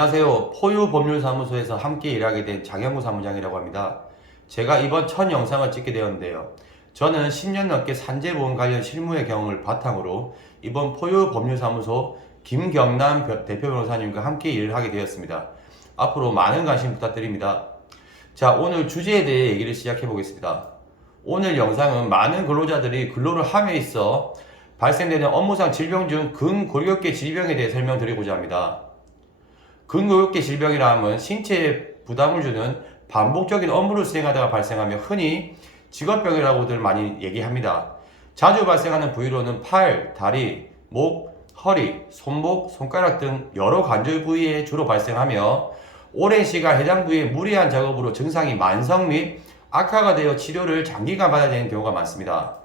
안녕하세요. 포유법률사무소에서 함께 일하게 된 장영구 사무장이라고 합니다. 제가 이번 첫 영상을 찍게 되었는데요. 저는 10년 넘게 산재보험 관련 실무의 경험을 바탕으로 이번 포유법률사무소 김경남 대표 변호사님과 함께 일을 하게 되었습니다. 앞으로 많은 관심 부탁드립니다. 자, 오늘 주제에 대해 얘기를 시작해 보겠습니다. 오늘 영상은 많은 근로자들이 근로를 함에 있어 발생되는 업무상 질병 중 근골격계 질병에 대해 설명드리고자 합니다. 근골격계 질병이라 하면 신체에 부담을 주는 반복적인 업무를 수행하다가 발생하며 흔히 직업병이라고들 많이 얘기합니다. 자주 발생하는 부위로는 팔, 다리, 목, 허리, 손목, 손가락 등 여러 관절 부위에 주로 발생하며 오랜 시간 해당 부위의 무리한 작업으로 증상이 만성 및 악화가 되어 치료를 장기간 받아야 되는 경우가 많습니다.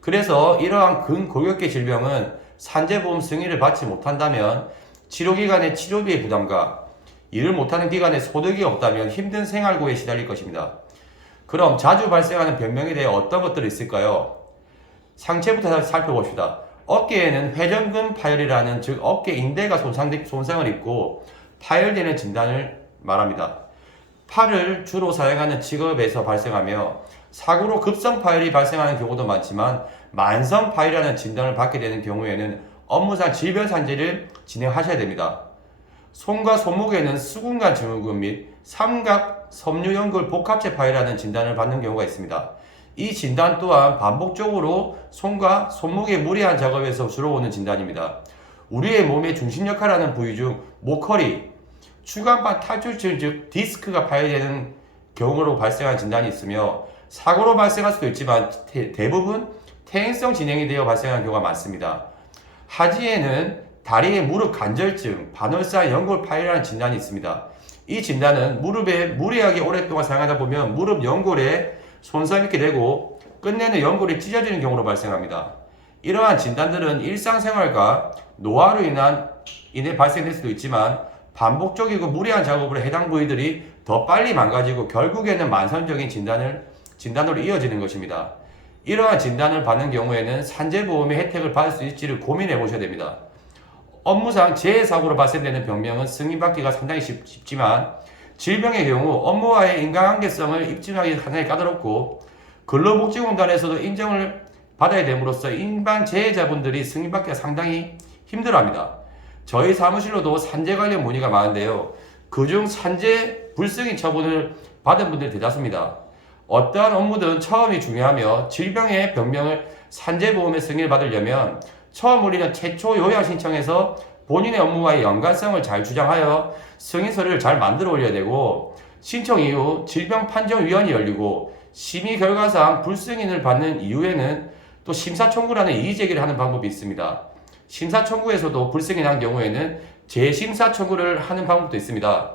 그래서 이러한 근골격계 질병은 산재보험 승인을 받지 못한다면 치료기간의 치료비의 부담과 일을 못하는 기간에 소득이 없다면 힘든 생활고에 시달릴 것입니다. 그럼 자주 발생하는 변명에 대해 어떤 것들이 있을까요? 상체부터 살펴봅시다. 어깨에는 회전근 파열이라는 즉 어깨 인대가 손상을 입고 파열되는 진단을 말합니다. 팔을 주로 사용하는 직업에서 발생하며 사고로 급성 파열이 발생하는 경우도 많지만 만성 파열이라는 진단을 받게 되는 경우에는 업무상 질병 산재를 진행하셔야 됩니다. 손과 손목에는 수근관 증후군 및 삼각 섬유연골 복합체 파열이라는 진단을 받는 경우가 있습니다. 이 진단 또한 반복적으로 손과 손목의 무리한 작업에서 주로 오는 진단입니다. 우리의 몸의 중심 역할을 하는 부위 중 목허리, 추간판 탈출증 즉 디스크가 파열되는 경우로 발생한 진단이 있으며 사고로 발생할 수도 있지만 대부분 퇴행성 진행이 되어 발생하는 경우가 많습니다. 하지에는 다리의 무릎 관절증, 반월사 연골 파열이라는 진단이 있습니다. 이 진단은 무릎에 무리하게 오랫동안 사용하다 보면 무릎 연골에 손상이 있게 되고 끝내는 연골이 찢어지는 경우로 발생합니다. 이러한 진단들은 일상생활과 노화로 인해 발생될 수도 있지만 반복적이고 무리한 작업으로 해당 부위들이 더 빨리 망가지고 결국에는 만성적인 진단으로 이어지는 것입니다. 이러한 진단을 받는 경우에는 산재보험의 혜택을 받을 수 있을지를 고민해 보셔야 됩니다. 업무상 재해사고로 발생되는 병명은 승인받기가 상당히 쉽지만 질병의 경우 업무와의 인간관계성을 입증하기 상당히 까다롭고 근로복지공단에서도 인정을 받아야 됨으로써 일반 재해자분들이 승인받기가 상당히 힘들어합니다. 저희 사무실로도 산재 관련 문의가 많은데요. 그중 산재 불승인 처분을 받은 분들이 대다수입니다. 어떠한 업무든 처음이 중요하며 질병의 병명을 산재보험에 승인을 받으려면 처음 올리는 최초 요약 신청에서 본인의 업무와의 연관성을 잘 주장하여 승인서를 잘 만들어 올려야 되고 신청 이후 질병판정위원이 열리고 심의 결과상 불승인을 받는 이후에는 또 심사청구라는 이의제기를 하는 방법이 있습니다. 심사청구에서도 불승인한 경우에는 재심사 청구를 하는 방법도 있습니다.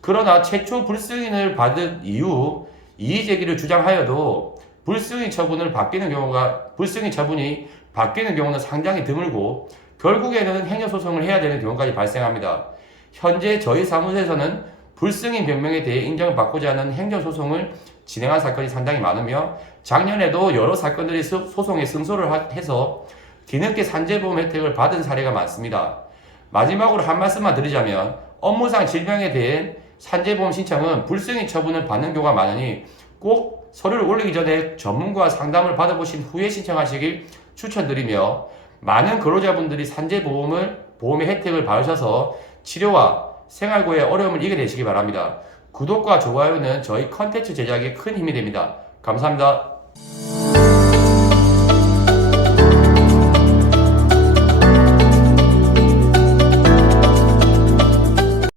그러나 최초 불승인을 받은 이후 이의제기를 주장하여도 불승인 처분이 바뀌는 경우는 상당히 드물고 결국에는 행정소송을 해야 되는 경우까지 발생합니다. 현재 저희 사무소에서는 불승인 변명에 대해 인정을 받고자 하는 행정소송을 진행한 사건이 상당히 많으며 작년에도 여러 사건들이 소송에 승소를 해서 뒤늦게 산재보험 혜택을 받은 사례가 많습니다. 마지막으로 한 말씀만 드리자면 업무상 질병에 대해 산재보험 신청은 불승인 처분을 받는 경우가 많으니 꼭 서류를 올리기 전에 전문가와 상담을 받아보신 후에 신청하시길 추천드리며 많은 근로자분들이 산재보험의 혜택을 받으셔서 치료와 생활고의 어려움을 이겨내시기 바랍니다. 구독과 좋아요는 저희 컨텐츠 제작에 큰 힘이 됩니다. 감사합니다.